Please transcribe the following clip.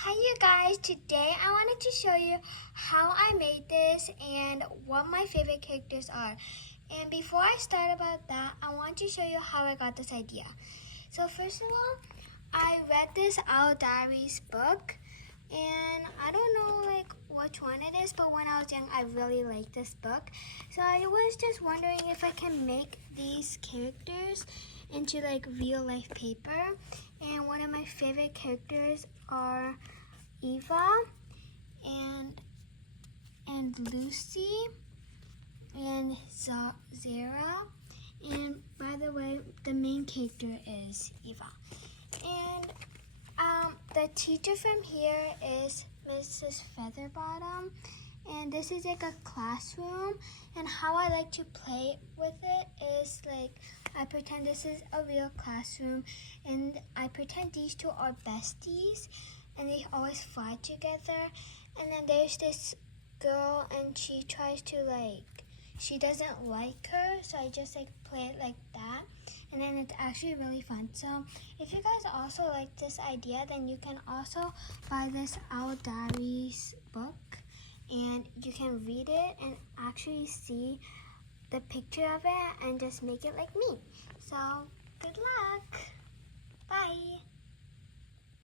Hi you guys, today I wanted to show you how I made this and what my favorite characters are. And before I start about that, I want to show you how I got this idea. So first of all, I read this Owl Diaries book and I don't know which one it is, but when I was young I really liked this book. So I was just wondering if I can make these characters into real life paper. And one of my favorite characters are Eva and Lucy and Zara. And by the way, the main character is Eva. And the teacher from here is Mrs. Featherbottom. And this is like a classroom. And how I like to play with it is I pretend this is a real classroom. And I pretend these two are besties. And they always fly together. And then there's this girl and she tries to she doesn't like her. So I just play it like that. And then it's actually really fun. So if you guys also like this idea, then you can also buy this Owl Diaries book. And you can read it and actually see the picture of it and just make it like me. So good luck. Bye.